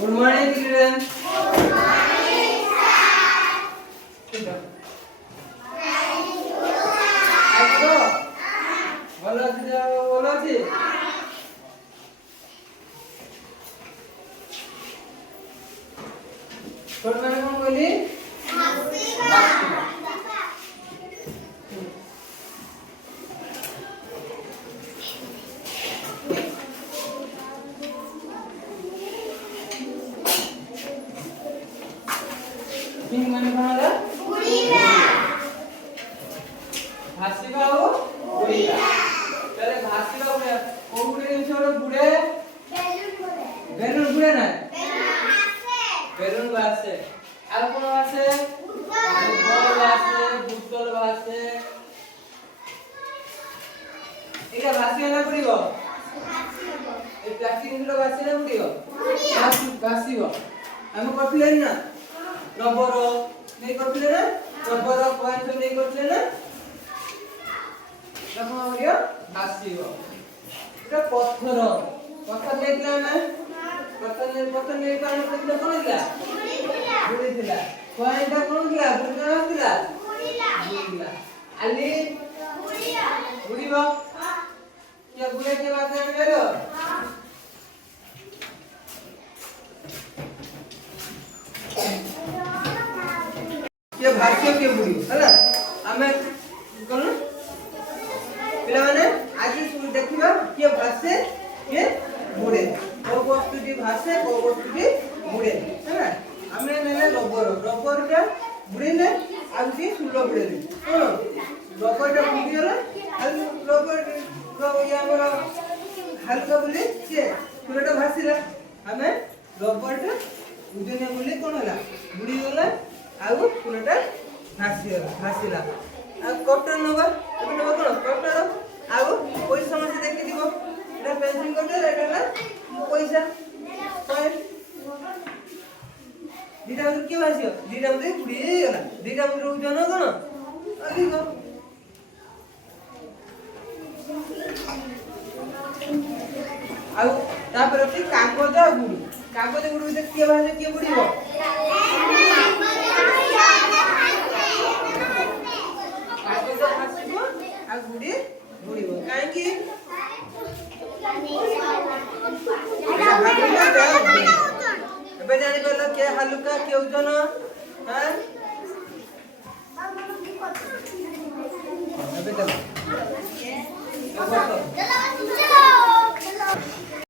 Good morning, children. Sit down. ଭଲ ଅଛି ଭଲ ଅଛି। छोट मैंने कौन बोली पिंक मैंने कौन है बुढ़िया भासीबा हो बुढ़िया चले भासीबा बुढ़िया कोन बुढ़े छोड़ बुढ़े बेलून बुढ़े ना बेलून बासे আর কোন আছে বল আছে বুতল আছে এটা ভাসি না পড়িব এই প্লাস্টিক গুলো ভাসি না পড়িব ভাসিব আমি করছিলে না রবর নেই করছিলে না রবর পয়েন্ট নেই করছিলে না তখন হইও ভাসিব এটা পথর পথর নেইলা না পথর নেই কারণ করলে কোন দিলা बुढ़ी थिला पॉइंट कोन थिला बुढ़ा थिला बुढ़िया आली बुढ़िया बुढ़ीबा क्या बुढ़े के बात में करो ये भाष्य के बुढ़ी हैला हमें कोन पिला माने आज देखिबा के भाष्य के बुढ़े को वस्तुटी भाष्य को वस्तुटी बुढ़े हैला हमें नेले रबर रबरटा बुड़ेले आउती सुलो बुड़ेले कोन रबरटा बुड़ी गला रबर ये हमर हल्का बुले के सुलोटा भासीला हमें रबरटा उजने बुले कोन होला बुड़ी गला आउ सुलोटा भासीला आ कटर नबा कोन कटर आउ कोई समस्या देखि दिबो एटा पेंसिल कटर एटा ना पैसा दीटा उधर के भासियो दीटा उधर बुड़ी गला दीटा उधर ओजन कोन अधिक आ तापर अछि कागज गुडी उधर के भासे के बुड़ीबो कागज भासिबो आ गुडी बुड़ीबो काहे की ଏବେ ଜାଣି ପାରିଲ କେ ହାଲୁକା କେ ଓଜନ ହାଁ ଏବେ ଦେଖ